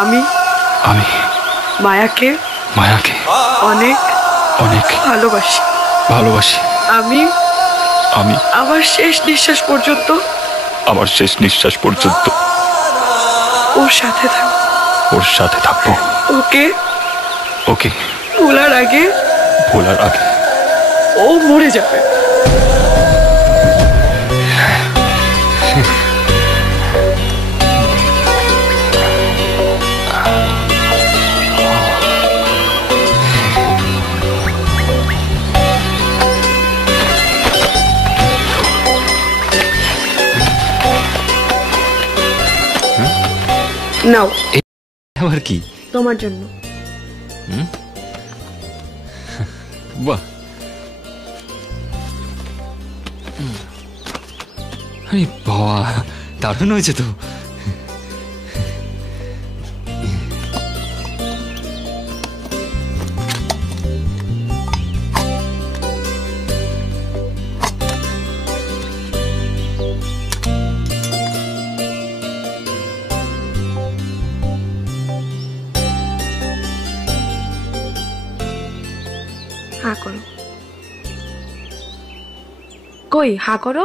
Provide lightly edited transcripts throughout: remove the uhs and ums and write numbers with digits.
আমি আমি মায়াকে মায়াকে অনেক অনেক ভালোবাসি। ভালোবাসি। আমি আমি আমার শেষ নিঃশ্বাস পর্যন্ত ওর সাথে থাকবো। ওকে ওকে ভোলার আগে ও মরে যাবে। নাও আবার কি? তোমার জন্য। বাহ, আরে বাবা, দারুণ হয়েছে তো। হা করো। কই হা করো।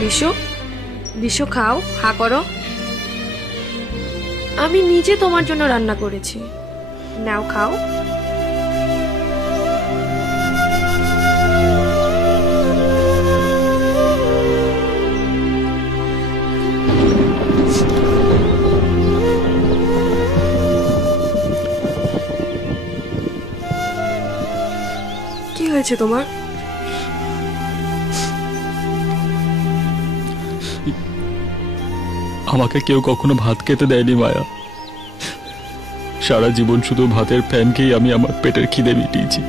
বিশু বিশু খাও, হা করো। আমি নিজে তোমার জন্য রান্না করেছি, নাও খাও। কি হয়েছে তোমার? আমাকে কেউ কখনো ভাত খেতে দেয়নি মায়া। সারা জীবন শুধু ভাতের ফ্যান খেয়ে আমি আমার পেটের খিদে মিটিয়েছি।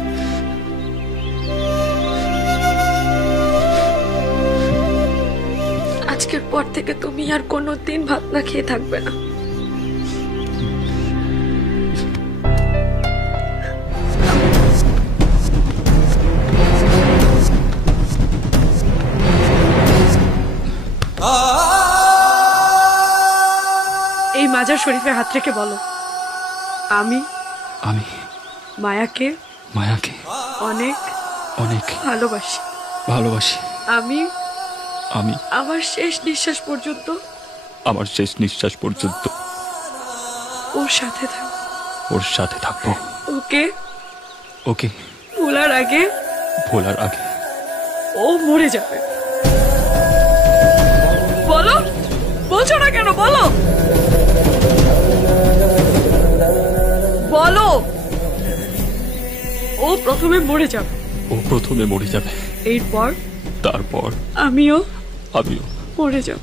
আজকের পর থেকে তুমি আর কোনোদিন ভাত না খেয়ে থাকবে না। এই মাজার শরীফে হাত রেখে বলো, আমি আমি মায়াকে অনেক অনেক ভালোবাসি। আমি আমি আমার শেষ নিঃশ্বাস পর্যন্ত ওর সাথে থাকবো। ওকে ভোলার আগে ও মরে যাবে। বলো, বলছো না কেন? বলো ও প্রথমে মরে যাবে। এরপর তারপর আমিও মরে যাব।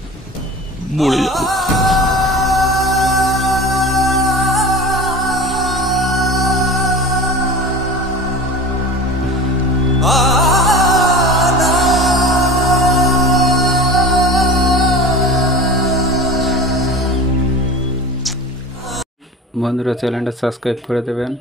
বন্ধুরা চ্যানেলটা সাবস্ক্রাইব করে দেবেন।